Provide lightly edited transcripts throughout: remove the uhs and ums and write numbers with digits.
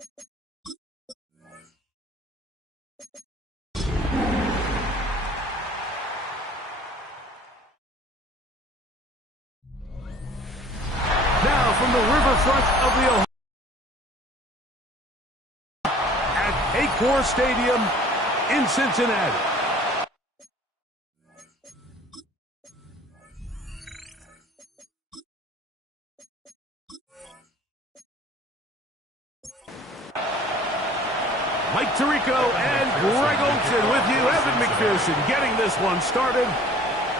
Now from the riverfront of the Ohio at Paycor Stadium in Cincinnati. Mike Tirico and Greg Olsen with you. Evan McPherson getting this one started.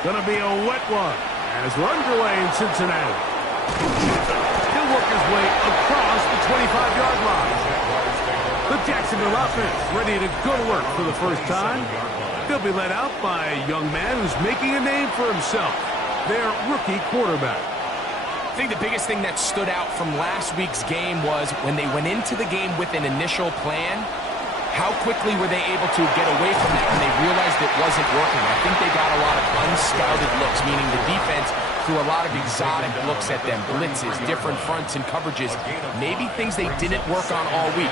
Gonna be a wet one as we're underway in Cincinnati. He'll work his way across the 25-yard line. The Jacksonville offense ready to go to work for the first time. They'll be led out by a young man who's making a name for himself, their rookie quarterback. I think the biggest thing that stood out from last week's game was when they went into the game with an initial plan, how quickly were they able to get away from that when they realized it wasn't working? I think they got a lot of unscouted looks, meaning the defense threw a lot of exotic looks at them, blitzes, different fronts and coverages, maybe things they didn't work on all week.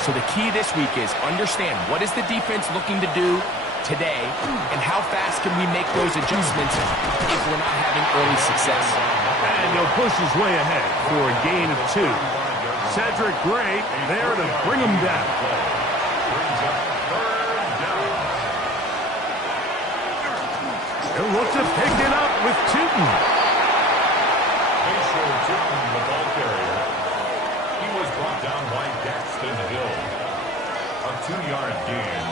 So the key this week is understand what is the defense looking to do today and how fast can we make those adjustments if we're not having early success. And he'll push his way ahead for a gain of 2. Cedric Gray there to bring him down. He'll look to pick it up with Tootin. They show Tootin, the ball carrier. He was brought down by Daxton Hill. A 2-yard gain.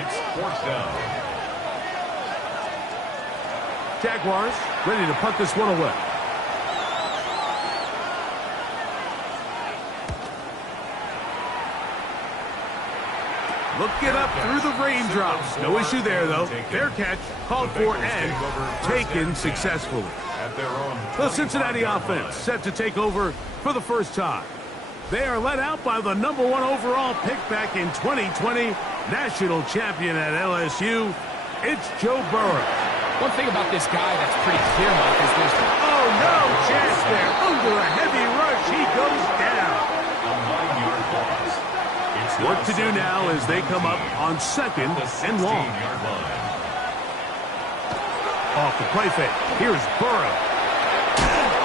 It's 4th down. Jaguars ready to punt this one away. Looking up through the raindrops. No issue there, though. Fair catch, called for and taken successfully. The Cincinnati offense set to take over for the first time. They are led out by the #1 overall pick back in 2020, national champion at LSU. It's Joe Burrow. One thing about this guy that's pretty clear, Mike, is there's... Oh, no chance there. Under a heavy rush, he goes down. Work to do now as they come up on 2nd and long. Off the play fake. Here's Burrow.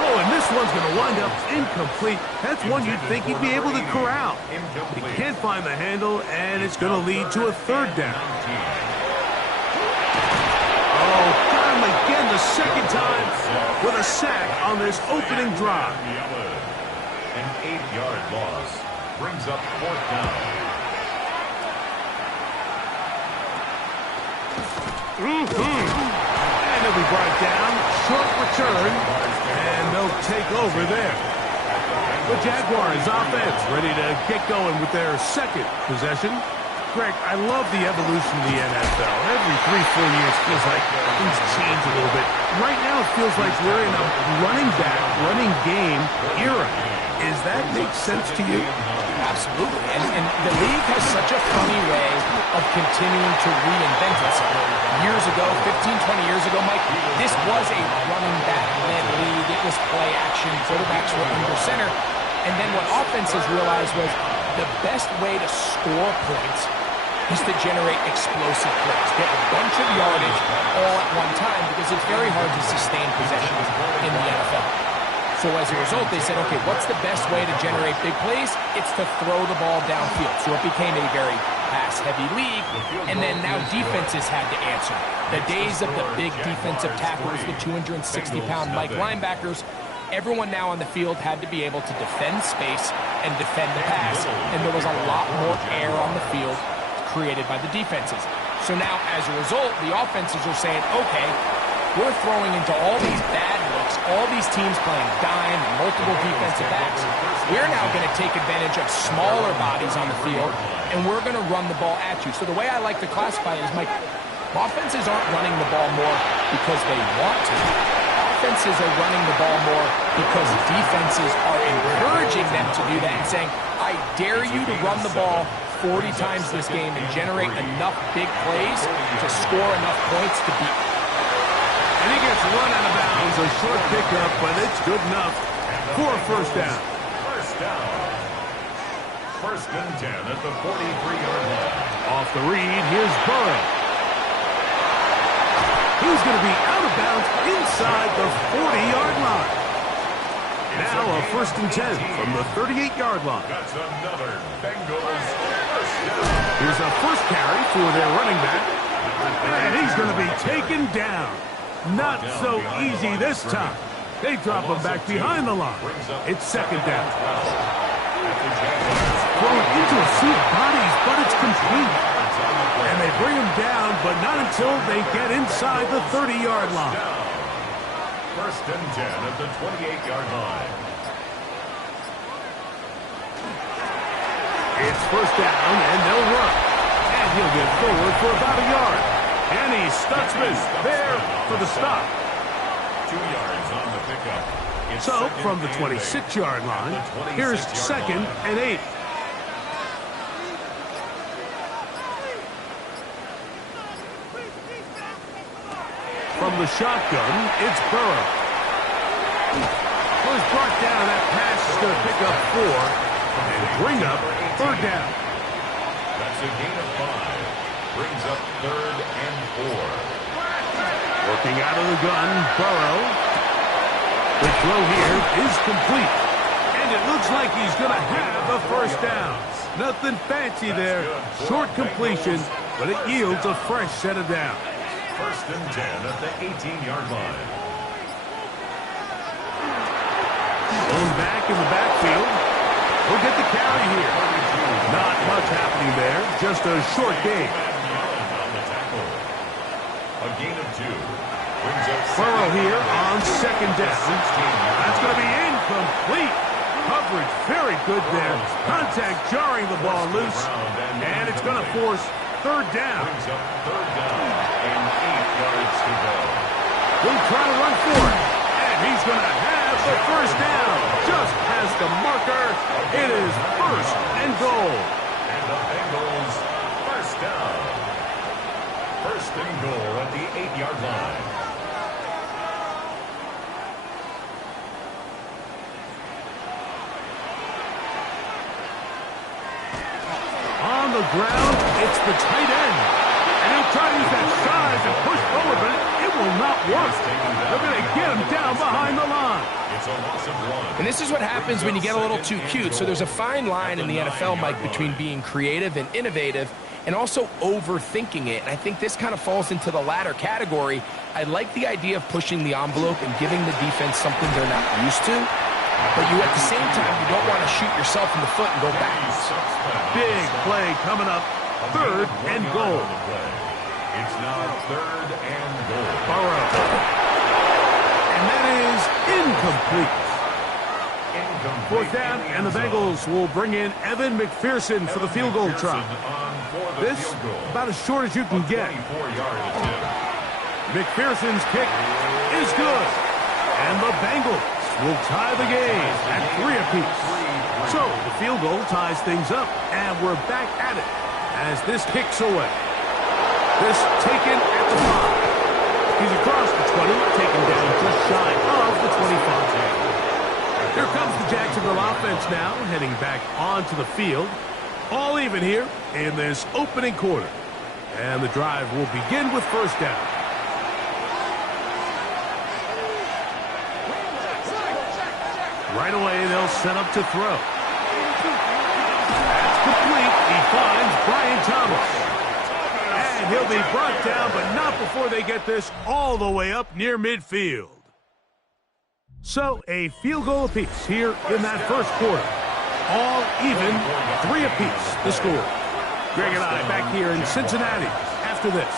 Oh, and this one's going to wind up incomplete. That's one you'd think he'd be able to corral. He can't find the handle, and it's going to lead to a 3rd down. Oh, got him again the 2nd time with a sack on this opening drive. An 8-yard loss brings up 4th down. And he'll be brought down. Short return. And they'll take over there. The Jaguars offense ready to get going with their 2nd possession. Greg, I love the evolution of the NFL. Every 3-4 years feels like things change a little bit. Right now it feels like we're in a running back, running game era. Does that make sense to you? Absolutely. And the league has such a funny way of continuing to reinvent itself. Years ago, 15, 20 years ago, Mike, this was a running back-led league. It was play action. Quarterbacks were under center. And then what offenses realized was the best way to score points is to generate explosive plays. Get a bunch of yardage all at one time because it's very hard to sustain possessions in the NFL. So as a result, they said, okay, what's the best way to generate big plays? It's to throw the ball downfield. So it became a very pass-heavy league, and then now defenses had to answer. The days of the big defensive tackles, the 260-pound Mike linebackers, everyone now on the field had to be able to defend space and defend the pass, and there was a lot more air on the field created by the defenses. So now, as a result, the offenses are saying, okay, we're throwing into all these bad looks, all these teams playing dime, multiple defensive backs. We're now going to take advantage of smaller bodies on the field, and we're going to run the ball at you. So the way I like to classify it is, Mike, offenses aren't running the ball more because they want to. Offenses are running the ball more because defenses are encouraging them to do that and saying, I dare you to run the ball 40 times this game and generate enough big plays to score enough points to beat. And he gets run out of bounds. A short pickup, but it's good enough for a 1st down. First and 10 at the 43-yard line. Off the read, here's Burrow. He's going to be out of bounds inside the 40-yard line. Now a first and 10 from the 38-yard line. That's another Bengals first down. Here's a first carry for their running back. And he's going to be taken down. Not so easy this time. They drop him back behind the line. It's second down. Thrown into a sea of bodies, but it's complete. And they bring him down, but not until they get inside the 30-yard line. First and 10 at the 28-yard line. It's first down, and they'll run. And he'll get forward for about a yard. And he's Stutzman there for the stop. 2 yards on the pickup. It's So, from the 26-yard line, here's second and 8. From the shotgun, it's Burrow. Was brought down. That pass is going to pick up 4 and bring up third down. That's a gain of 5. Brings up third and 4. Working out of the gun, Burrow. The throw here is complete. And it looks like he's going to have a first down. Nothing fancy there. Short completion, but it yields a fresh set of downs. First and 10 at the 18-yard line. Going back in the backfield. We'll get the carry here. Not much happening there. Just a short gain. A gain of 2. Burrow here on second down. That's going to be incomplete. Coverage very good there. Contact jarring the ball loose. And it's going to force third down. Third down and 8 yards to go. He'll try to run for it. And he's going to have the first down. Just past the marker. It is first and goal. And the Bengals first down. First and goal at the 8-yard line. On the ground, it's the tight end. And he'll try to use that size and push forward, but it will not work. They're going to get him down behind the line. It's a loss of 1. And this is what happens when you get a little too cute. So there's a fine line in the NFL, Mike, between being creative and innovative and also overthinking it. And I think this kind of falls into the latter category. I like the idea of pushing the envelope and giving the defense something they're not used to. But you, at the same time, you don't want to shoot yourself in the foot and go backwards. Big play coming up. Third and goal. It's now third and goal. Burrow. And that is incomplete. Fourth down, and the Bengals will bring in Evan McPherson for the field goal try. This, about as short as you can get. McPherson's kick is good. And the Bengals will tie the game at 3 apiece. So the field goal ties things up, and we're back at it as this kicks away. This taken at the 5. He's across the 20, taken down just shy of the 25. Here comes the Jacksonville offense now, heading back onto the field. All even here in this opening quarter. And the drive will begin with first down. Right away, they'll set up to throw. That's complete. He finds Brian Thomas. And he'll be brought down, but not before they get this all the way up near midfield. So, a field goal apiece here in that first quarter. All even, 3 apiece, the score. Greg and I back here in Cincinnati after this.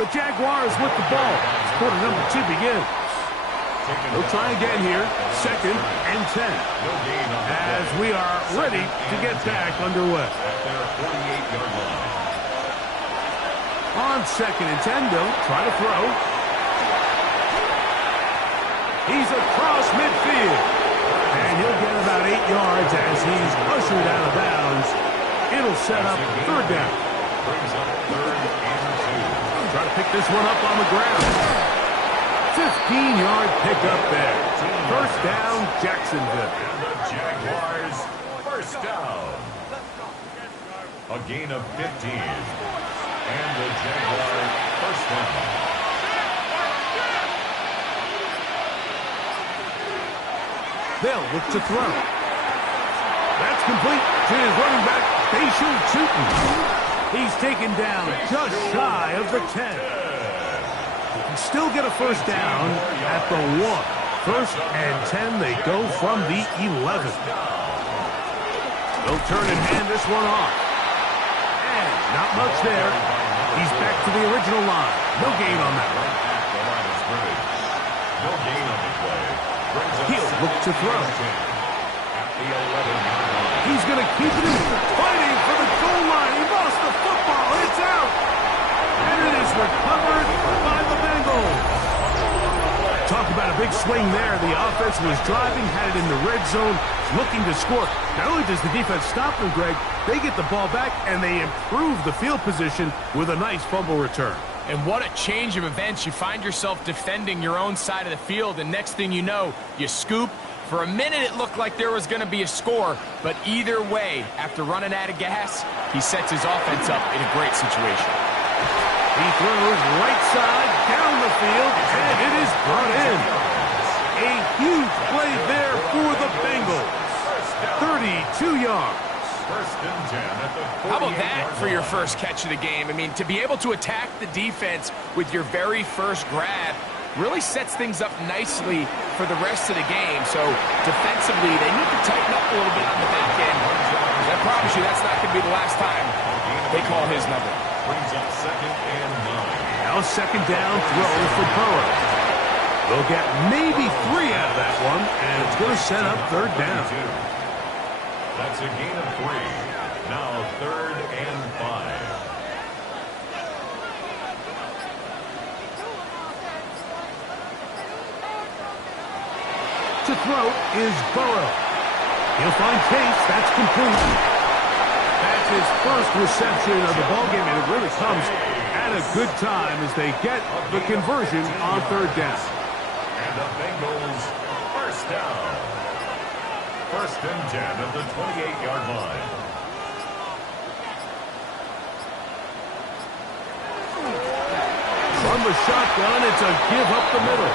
The Jaguars with the ball. Quarter number 2 begins. We'll try again here, second and 10, as we are ready to get back underway. On second and 10, they'll try to throw. He's across midfield, and he'll get about 8 yards as he's ushered out of bounds. It'll set up third down. Try to pick this one up on the ground. 15-yard pickup there. First down, Jacksonville. And the Jaguars, first down. A gain of 15. And the Jaguars, first down. They'll look to throw. That's complete to his running back, Bashan Tootin. He's taken down just shy of the 10. He can still get a first down at the 1. First and 10, they go from the 11. They'll turn and hand this one off. And not much there. He's back to the original line. No gain on that one. No gain on the play. He'll look to throw. At the 11-yard line. He's going to keep it in, fighting for the goal line. He lost the football. It's out. And it is recovered by the Bengals. Talk about a big swing there. The offense was driving, had it in the red zone, looking to score. Not only does the defense stop them, Greg, they get the ball back, and they improve the field position with a nice fumble return. And what a change of events. You find yourself defending your own side of the field, and next thing you know, you scoop. For a minute, it looked like there was going to be a score, but either way, after running out of gas, he sets his offense up in a great situation. He throws right side down the field, and it is brought in. A huge play there for the Bengals. 32 yards. First and 10 at the 48-yard line. How about that for your first catch of the game? I mean, to be able to attack the defense with your very first grab really sets things up nicely for the rest of the game. So defensively, they need to tighten up a little bit on the back end. I promise you that's not going to be the last time they call his number. Brings up second and 9. Now second down throw for Burrow. They'll get maybe 3 out of that one, and it's going to set up third down. That's a gain of 3. Now third and 5. To throw is Burrow. He'll find Case. That's complete. That's his first reception of the ballgame, and it really comes at a good time as they get the conversion on third down. And the Bengals first down. First and 10 at the 28-yard line. From the shotgun, it's a give up the middle.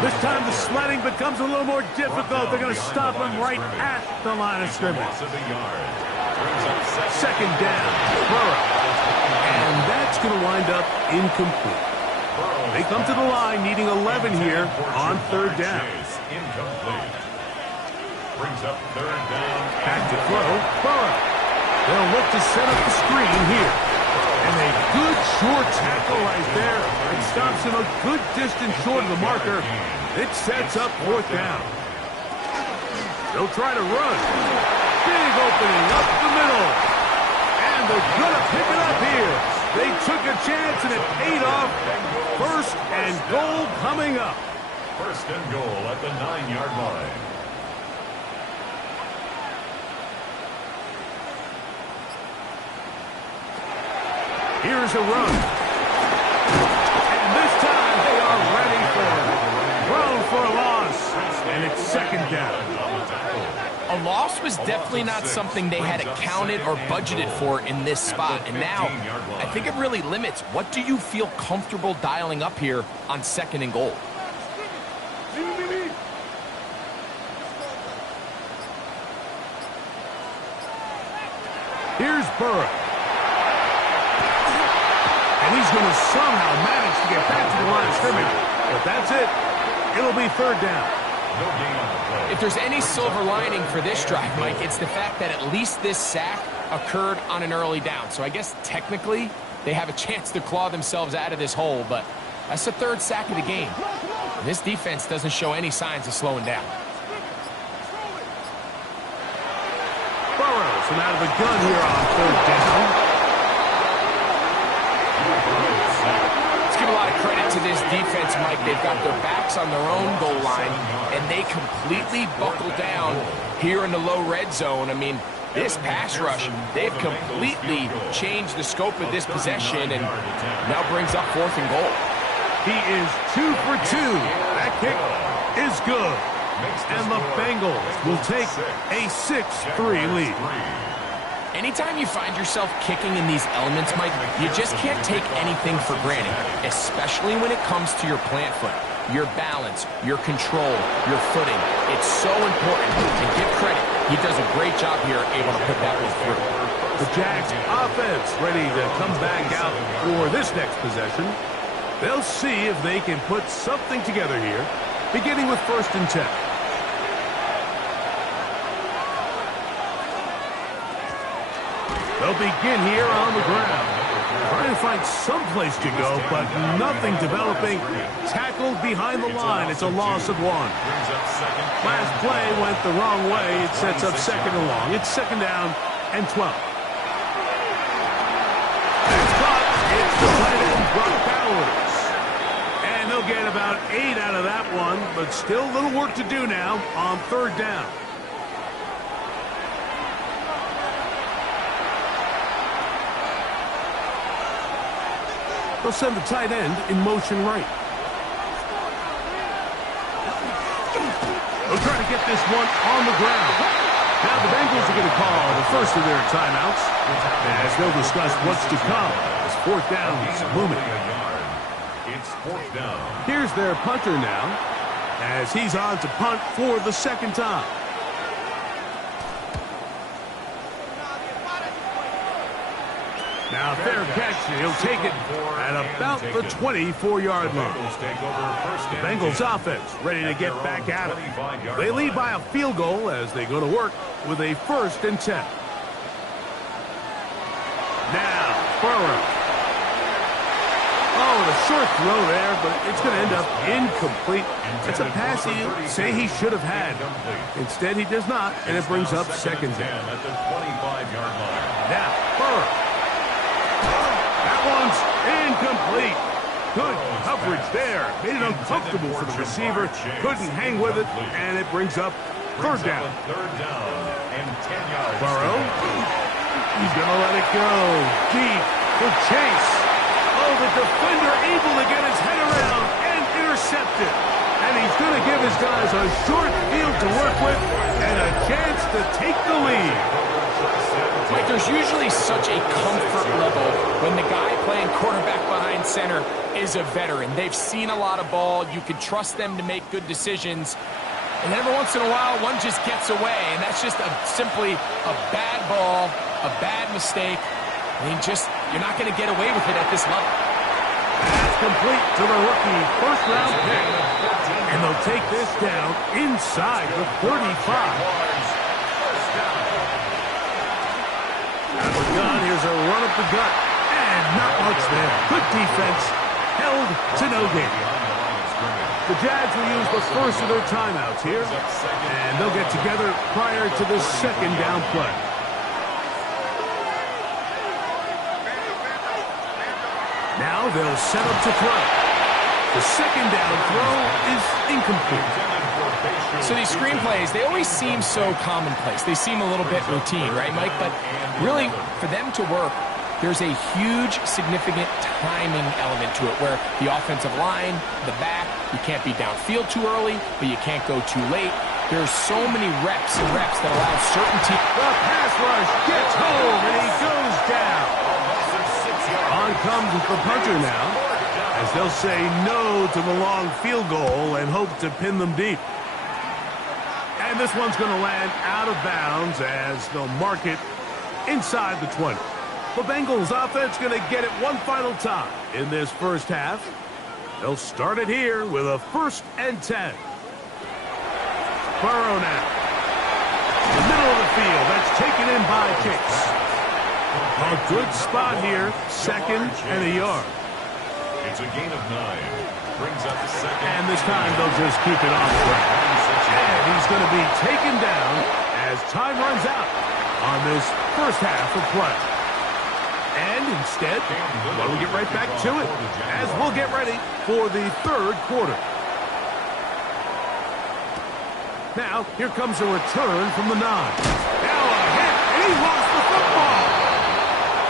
This time the sledding becomes a little more difficult. They're going to stop him right at the line of scrimmage. Second down, Burrow. And that's going to wind up incomplete. They come to the line needing 11 here on third down. Incomplete. Brings up third down. Back to throw, Burrow. They'll look to set up the screen here. And a good short tackle right there. It stops him a good distance short of the marker. It sets up fourth down. They'll try to run. Big opening up the middle. And they're going to pick it up here. They took a chance and it paid off. First and goal coming up. First and goal at the 9-yard line. Here's a run. And this time they are ready for it. Thrown for a loss. And it's second down. A loss was definitely not something they had accounted or budgeted for in this spot. And now, I think it really limits. What do you feel comfortable dialing up here on second and goal? Here's Burrow. And he's going to somehow manage to get back to the line of scrimmage. But that's it. It'll be third down. No gain on the play. If there's any silver lining for this drive, Mike, it's the fact that at least this sack occurred on an early down. So I guess technically they have a chance to claw themselves out of this hole, but that's the third sack of the game. And this defense doesn't show any signs of slowing down. Burrows from out of the gun here on third down. Let's give a lot of credit to this defense, Mike. They've got their backs on their own goal line, and they completely buckle down here in the low red zone. I mean, this pass rush, they've completely changed the scope of this possession, and now brings up fourth and goal. He is 2 for 2. That kick is good. And the Bengals will take a 6-3 lead. Anytime you find yourself kicking in these elements, Mike, you just can't take anything for granted, especially when it comes to your plant foot, your balance, your control, your footing. It's so important, and give credit. He does a great job here able to put that one through. The Jags offense ready to come back out for this next possession. They'll see if they can put something together here, beginning with 1st and 10. They'll begin here on the ground. Trying to find some place to go, but nothing developing. Tackled behind the line. It's a loss of 1. Last play went the wrong way. It sets up 2nd and long. It's 2nd down and 12. It's caught. It's the tight end, Brock Bowers. And they'll get about 8 out of that one, but still a little work to do now on 3rd down. They'll send the tight end in motion right. They'll try to get this one on the ground. Now the Bengals are going to call the first of their timeouts as they'll discuss what's to come as 4th down is looming. It's 4th down. Here's their punter now as he's on to punt for the 2nd time. Now, fair catch. He'll take it at about the 24-yard line. The Bengals offense ready to get back at it. They lead by a field goal as they go to work with a 1st and 10. Now, Burrow. Oh, a short throw there, but it's going to end up incomplete. It's a pass you say he should have had. Instead, he does not, and it brings up 2nd down. Now, Burrow. One's incomplete. Good coverage there. Made it uncomfortable for the receiver. Couldn't hang with it, and it brings up 3rd down. 3rd down and 10 yards. Burrow. He's going to let it go. Deep for Chase. Oh, the defender able to get his head around and intercept it. And he's going to give his guys a short field to work with and a chance to take the lead. Mike, there's usually such a comfort level when the guy playing quarterback behind center is a veteran. They've seen a lot of ball. You can trust them to make good decisions. And then every once in a while, one just gets away. And that's just simply a bad ball, a bad mistake. I mean, you're not going to get away with it at this level. That's complete to the rookie first-round pick. And they'll take this down inside the 35. Out of the gun, here's a run up the gut. And not much there. Good defense. Held to no gain. The Jags will use the first of their timeouts here. And they'll get together prior to the 2nd down play. Now they'll set up to throw. The 2nd down throw is incomplete. So these screenplays, they always seem so commonplace. They seem a little bit routine, right, Mike? But really, for them to work, there's a huge, significant timing element to it where the offensive line, the back, you can't be downfield too early, but you can't go too late. There's so many reps and reps that allow certainty. The pass rush gets home, and he goes down. On comes the punter now, as they'll say no to the long field goal and hope to pin them deep. And this one's going to land out of bounds as they'll mark it inside the 20. The Bengals offense going to get it one final time in this first half. They'll start it here with a 1st and 10. Burrow now. The middle of the field. That's taken in by Chase. A good spot here. 2nd and a yard. It's a gain of 9. Brings up the 2nd. And this time they'll just keep it on the ground. And he's going to be taken down as time runs out on this first half of play. And instead, we'll get right back to it as we'll get ready for the 3rd quarter. Now, here comes a return from the 9. Now a hit, and he lost the football.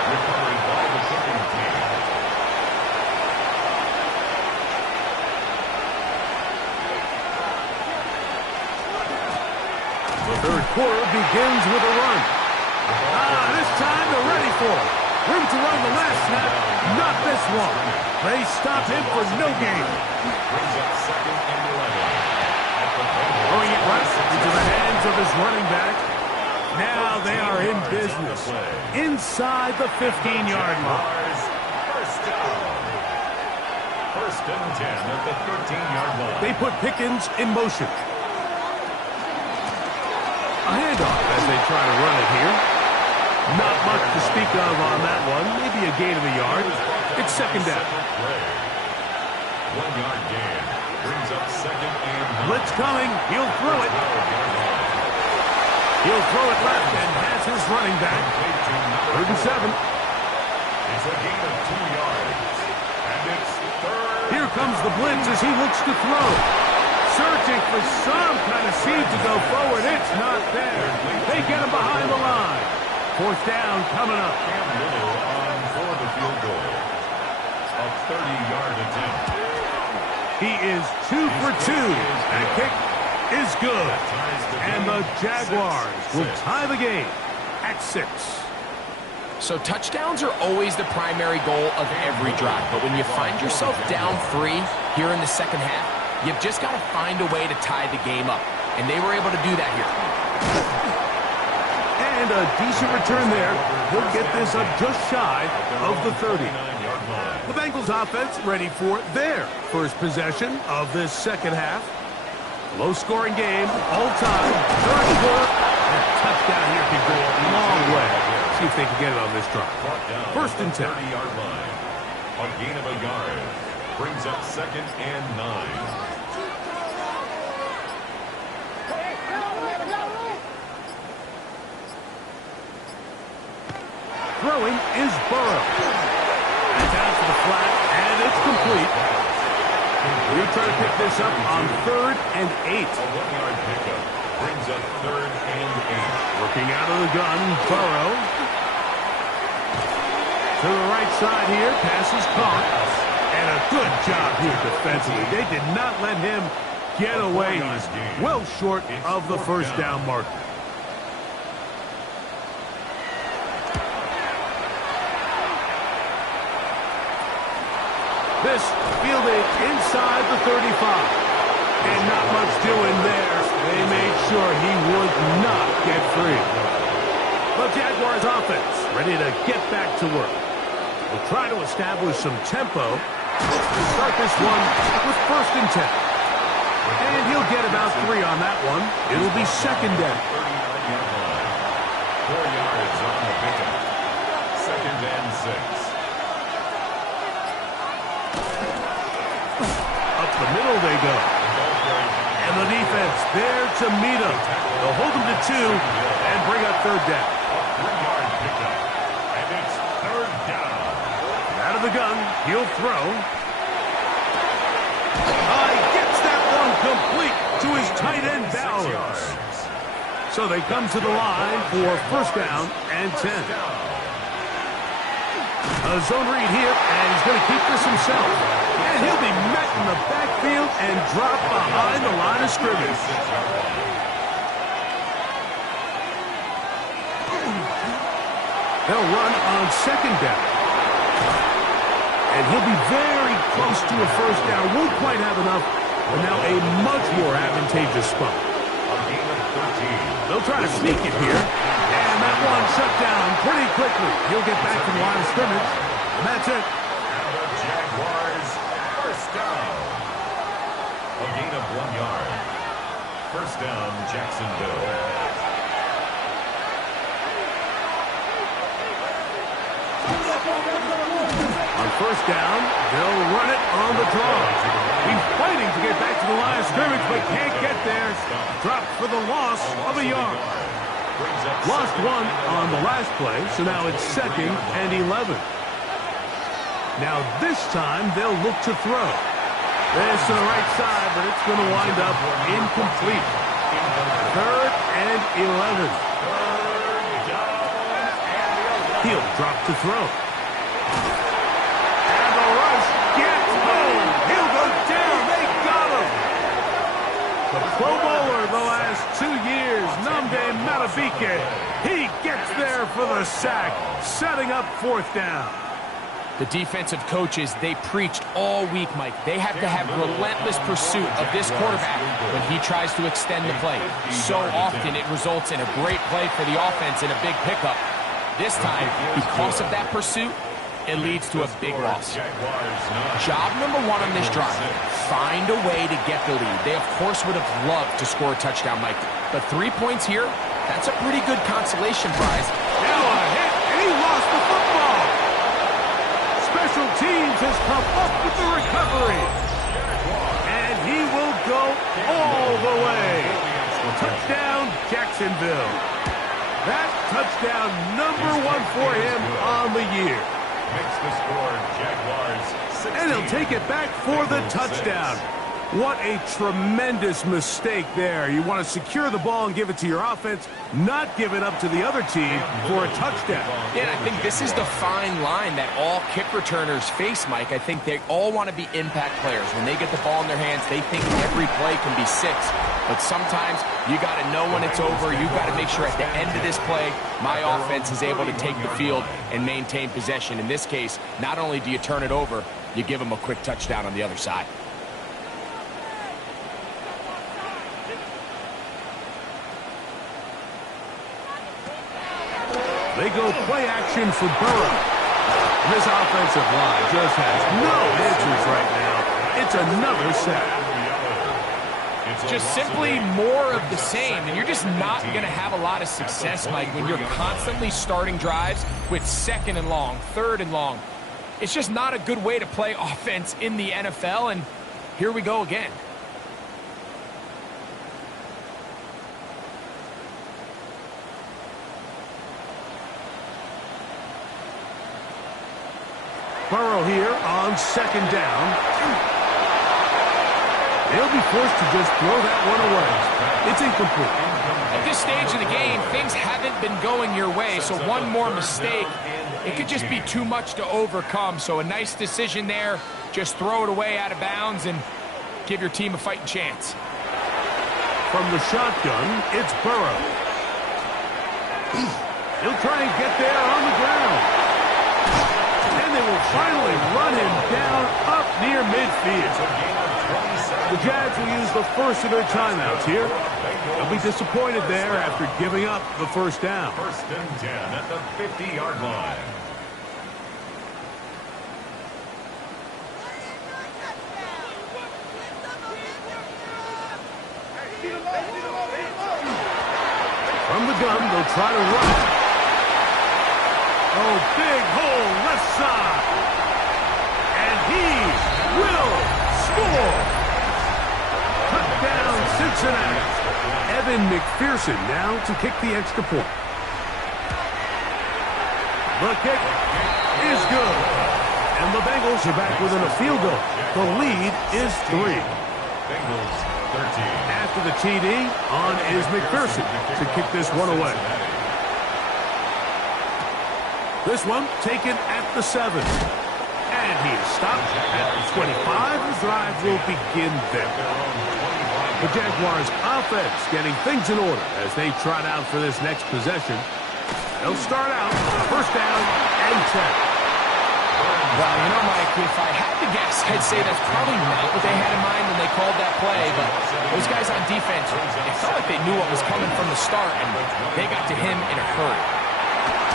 Recovery by the kicking team. The third quarter begins with a run. This time they're ready for it. Room to run the last snap. Not this one. They stop him for no gain. Brings up 2nd and 11. Throwing it right into the hands of his running back. Now they are in business. Inside the 15-yard line. First down. 1st and 10 at the 13-yard line. They put Pickens in motion. A handoff as they try to run it here. Not much to speak of on that one. Maybe a gain of a yard. It's 2nd down. 1-yard gain. Brings up 2nd and 9. Blitz coming. He'll throw it. He'll throw it left and has his running back. 3rd and 7. It's a gain of 2 yards. And it's 3rd. Here comes the blitz as he looks to throw. Searching for some kind of seed to go forward. It's not there. They get him behind the line. 4th down coming up. Cam Little on for the field goal. A 30-yard attempt. He is 2 for 2. That kick is good. And the Jaguars will tie the game at 6. So touchdowns are always the primary goal of every drive. But when you find yourself down 3 here in the second half, you've just got to find a way to tie the game up. And they were able to do that here. And a decent return there. He'll get this up just shy of the 30. The Bengals offense ready for their first possession of this second half. Low-scoring game all time. Third quarter. And a touchdown here can go a long way. See if they can get it on this drive. 1st and 10. 30-yard line. A gain of a yard. Brings up 2nd and 9. Throwing is Burrow. And down to the flat, and it's complete. We'll try to pick this up on 3rd and 8. A 1-yard pickup. Brings up 3rd and 8. Working out of the gun, Burrow. To the right side here, pass is caught. And a good job here defensively. They did not let him get away. He's well short of the first down marker. This fielded inside the 35. And not much doing there. They made sure he would not get free. The Jaguars offense ready to get back to work. We'll try to establish some tempo. We'll start this one with 1st and 10. And he'll get about 3 on that one. It'll be 2nd down. 4 yards on the pickup. 2nd and 6. The middle they go. And the defense there to meet him. They'll hold him to 2 and bring up 3rd down. A 3-yard pickup. And it's 3rd down. Out of the gun, he'll throw. He gets that one complete to his tight end Bowers. So they come to the line for 1st down and 10. A zone read here, and he's going to keep this himself. And he'll be met in the backfield and dropped behind the line of scrimmage. They'll run on 2nd down. And he'll be very close to a 1st down. Won't quite have enough, but now a much more advantageous spot. A gain of 13. They'll try to sneak it here. And that one shut down pretty quickly. He'll get back to the line of scrimmage. And that's it. And the Jaguars, 1st down. A gain of 1 yard. 1st down, Jacksonville. On 1st down, they'll run it on the draw. He's fighting to get back to the line of scrimmage, but can't get there. Dropped for the loss of a yard. Lost 1 on the last play, so now it's 2nd and 11. Now this time they'll look to throw. This to the right side, but it's going to wind up incomplete. 3rd and 11. He'll drop to throw. And the rush gets home. He'll go down. They got him. The Pro Bowler the last 2 years, Madubuike. He gets there for the sack, setting up 4th down. The defensive coaches, they preached all week, Mike. They have to have relentless pursuit of this quarterback when he tries to extend the play. So often it results in a great play for the offense and a big pickup. This time, because of that pursuit, it leads to a big loss. Job number 1 on this drive, find a way to get the lead. They, of course, would have loved to score a touchdown, Mike. But 3 points here, that's a pretty good consolation prize. Now a hit, and he lost the football. Special teams has come up with the recovery. And he will go all the way. Touchdown, Jacksonville. That touchdown number 1 for him on the year. Makes the score Jaguars 16. And he'll take it back for the touchdown. What a tremendous mistake there. You want to secure the ball and give it to your offense, not give it up to the other team for a touchdown. Yeah, and I think this is the fine line that all kick returners face, Mike. I think they all want to be impact players. When they get the ball in their hands, they think every play can be 6. But sometimes you got to know when it's over. You got to make sure at the end of this play, my offense is able to take the field and maintain possession. In this case, not only do you turn it over, you give them a quick touchdown on the other side. They go play action for Burrow. This offensive line just has no answers right now. It's another sack. Just simply more of the same, and you're just not going to have a lot of success, Mike, when you're constantly starting drives with 2nd and long, 3rd and long. It's just not a good way to play offense in the NFL, and here we go again. Burrow here on 2nd down. They'll be forced to just throw that one away. It's incomplete. At this stage of the game, things haven't been going your way, so one more mistake, it could just be too much to overcome. So a nice decision there. Just throw it away out of bounds and give your team a fighting chance. From the shotgun, it's Burrow. He'll try and get there on the ground. And they will finally run him down up near midfield. The Jags will use the first of their timeouts here. They'll be disappointed there after giving up the 1st down. 1st and 10 at the 50-yard line. From the gun, they'll try to run. Oh, big hole left side. And he will score. Touchdown, Cincinnati. Evan McPherson now to kick the extra point. The kick is good. And the Bengals are back within a field goal. The lead is 3. Bengals 13. After the TD, on is McPherson to kick this one away. This one taken at the 7. And he is stopped at the 25. The drive will begin there. The Jaguars offense getting things in order as they trot out for this next possession. They'll start out 1st down and 10. Well, you know, Mike, if I had to guess, I'd say that's probably not what they had in mind when they called that play, but those guys on defense, it felt like they knew what was coming from the start, and they got to him in a hurry.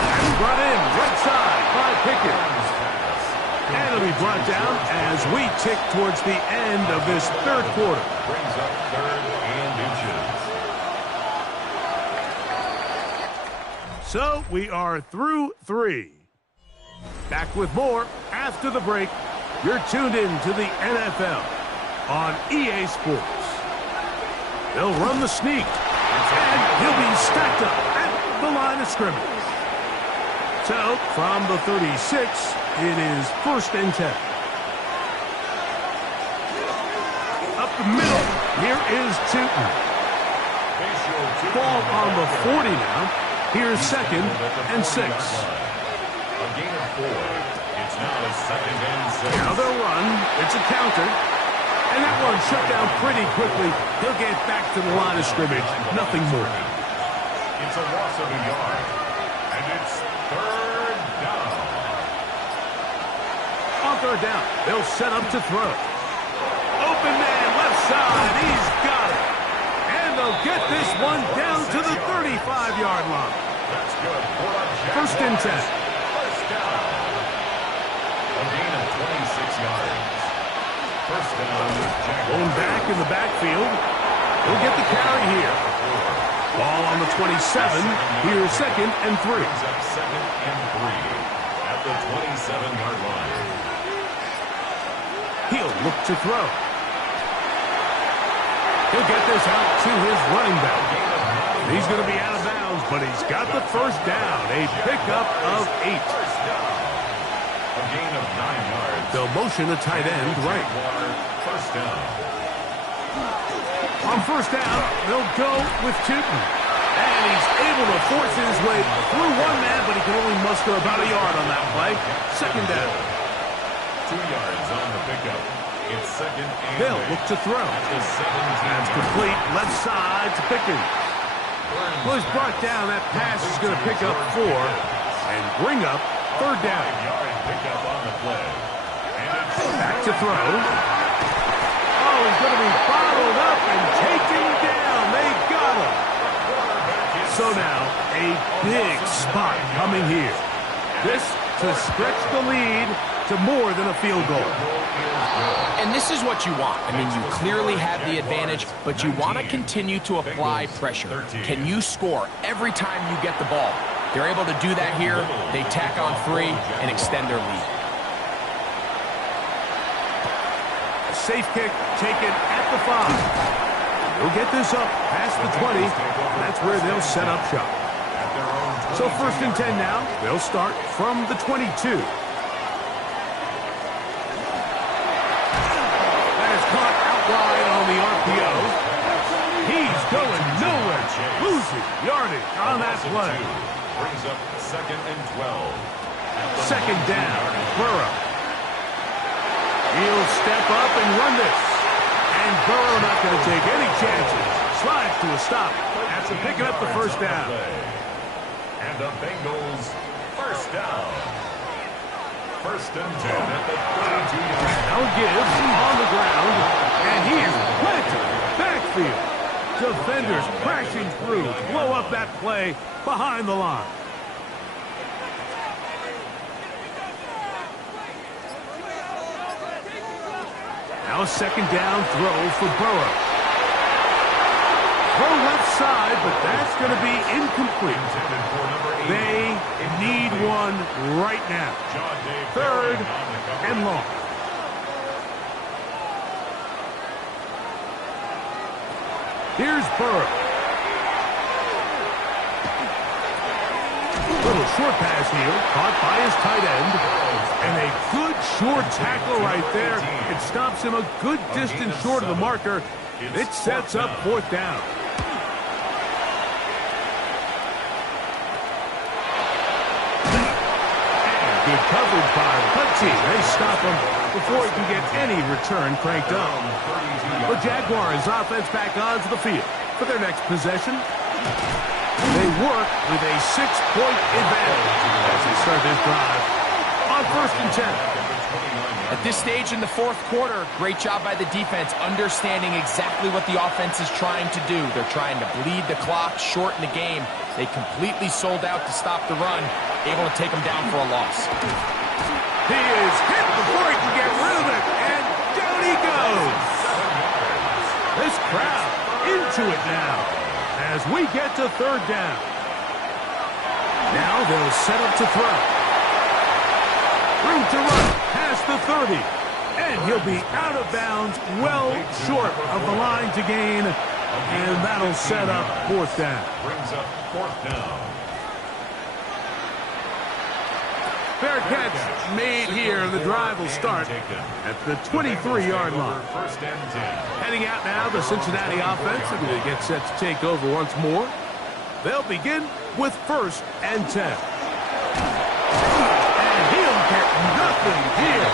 And brought in right side by Pickens. And it'll be brought down as we tick towards the end of this 3rd quarter. Brings up 3rd and inches. So we are through 3. Back with more after the break. You're tuned in to the NFL on EA Sports. They'll run the sneak, and he'll be stacked up at the line of scrimmage. So from the 36, it is 1st and 10. Up the middle, here is Tootin. Ball on the 40 now. Here's 2nd and 6. A gain of 4. It's now 2nd and 6. Now they'll run. It's a counter. And that one shut down pretty quickly. He'll get back to the line of scrimmage. Nothing more. It's a loss of a yard. And it's third down. On third down, they'll set up to throw. Open man, left side, he's got it. And they'll get this one down to the 35-yard line. That's good. First and 10. First down. A gain of 26 yards. First down, Jaguars. Going back in the backfield. He'll get the carry here. Ball on the 27. Here's second and 3. Brings up second and 3 at the 27-yard line. He'll look to throw. He'll get this out to his running back. He's going to be out of bounds, but he's got the first down. A pickup of 8. First down. A gain of 9 yards. They'll motion a tight end right. First down. On first down, they'll go with Tootin. And he's able to force his way through one man, but he can only muster about a yard on that play. Second down. 2 yards on the pickup. It's second and They'll look to throw. at the 17. That's complete. Left side to Pickens. Well, he's brought down. That pass is going to pick up 4 and bring up third down. 5-yard pickup on the play. And it's Back to throw. Oh, he's going to be bottled up and taken down. They got him. So now, a big spot coming here. This to stretch the lead to more than a field goal. And this is what you want. I mean, you clearly have the advantage, but you want to continue to apply pressure. Can you score every time you get the ball? They're able to do that here. They tack on 3 and extend their lead. A safe kick taken at the 5. They'll get this up past the 20. That's where they'll set up shop. So first and 10 now. They'll start from the 22. Caught out wide on the RPO. He's going nowhere. Losing yardage on that play. brings up second and 12. Second down. Burrow. He'll step up and run this. And Burrow not going to take any chances. Slides to a stop after picking up the first down. And the Bengals first down. First and 10 at the 32-yard line. Now Gibbs on the ground, and he's planted backfield. Defenders crashing through, blow up that play behind the line. Now a second down throw for Burrow. Throw left side, but that's going to be incomplete. They need one right now. Third and long. Here's Burrow. Little short pass here, caught by his tight end. And a good short tackle right there. It stops him a good distance short of the marker. It sets up fourth down. Good coverage by the punt team. They stop him before he can get any return cranked up. The Jaguars offense back onto the field for their next possession. They work with a 6-point advantage as they start this drive on first and 10. At this stage in the fourth quarter, great job by the defense, understanding exactly what the offense is trying to do. They're trying to bleed the clock, shorten the game. They completely sold out to stop the run, able to take them down for a loss. He is hit before he can get rid of it, and down he goes. This crowd into it now as we get to third down. Now they'll set up to throw. Room to run past the 30. And he'll be out of bounds, well short of the line to gain. And that'll set up fourth down. Brings up fourth down. Fair catch made here. The drive will start at the 23-yard line. First and 10. Heading out now, the Cincinnati offense are going to get set to take over once more. They'll begin with first and 10. And he'll get nothing here.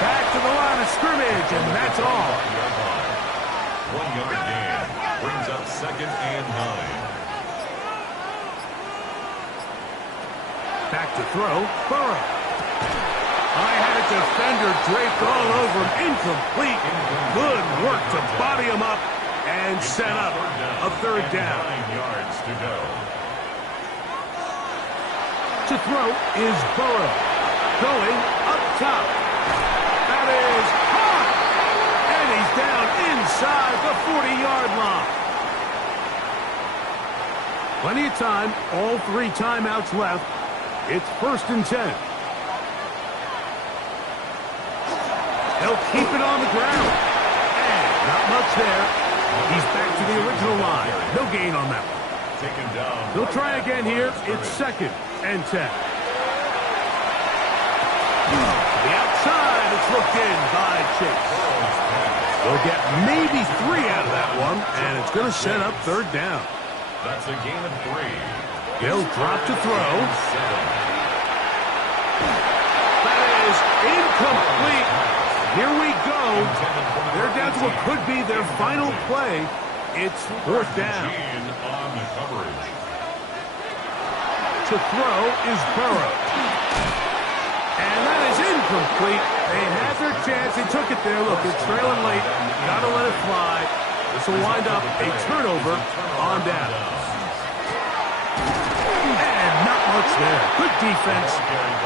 Back to the line of scrimmage, and that's all. 1 yard gain. Brings up second and 9. Back to throw. Burrow. I had a defender draped all over him. Incomplete. Good work to body him up and set up a third down. 9 yards to go. To throw is Burrow. Going up top. That is caught. And he's down inside the 40-yard line. Plenty of time. All 3 timeouts left. It's 1st and 10. They'll keep it on the ground. And not much there. He's back to the original line. No gain on that one. Taken down. They'll try again here. It's 2nd and 10. The outside. It's looked in by Chase. They'll get maybe 3 out of that one, and it's going to set up 3rd down. That's a gain of 3. They'll drop to throw. That is incomplete. Here we go. They're down to what could be their final play. It's 4th down. On the coverage. To throw is Burrow. And that is incomplete. They had their chance. They took it there. Look, it's trailing late. Got to let it fly. This will wind up a turnover on down. And not much there. Good defense.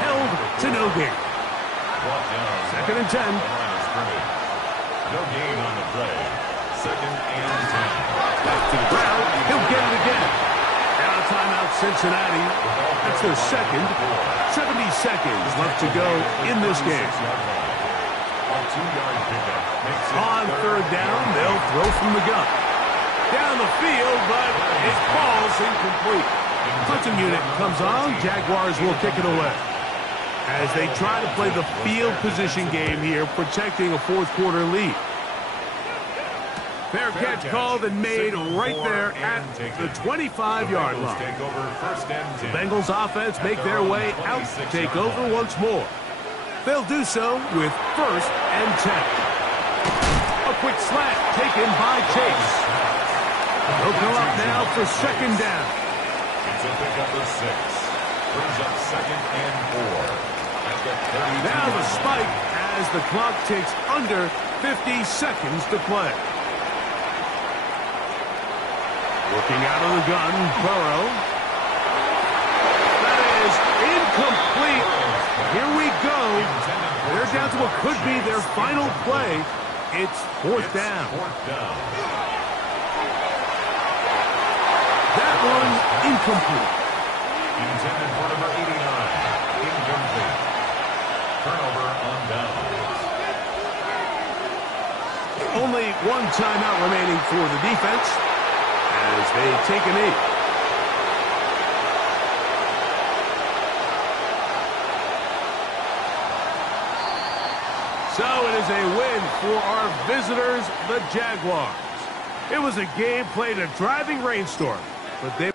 Held to no gain. 2nd and 10. No gain on the play. 2nd and 10. Back to the ground. He'll get it again. Out of timeout, Cincinnati. That's their 2nd. 70 seconds left to go in this game. On 3rd down, they'll throw from the gun. Down the field, but it falls incomplete. Punting unit comes on. Jaguars will kick it away. As they try to play the field position game here, protecting a 4th quarter lead. Fair catch called and made right there at the 25-yard line. The Bengals offense make their way out to take over once more. They'll do so with 1st and 10. A quick slant taken by Chase. They'll go up now for 2nd down. It's a pickup of 6. Brings up 2nd and 4. Now the spike as the clock ticks under 50 seconds to play. Looking out of the gun, Burrow. That is incomplete. Here we go. They're down to what could be their final play. It's 4th down. That one incomplete. Intended for number 89. Incomplete. Turnover on downs. Only 1 timeout remaining for the defense as they take a knee. So it is a win for our visitors, the Jaguars. It was a game played in a driving rainstorm, but they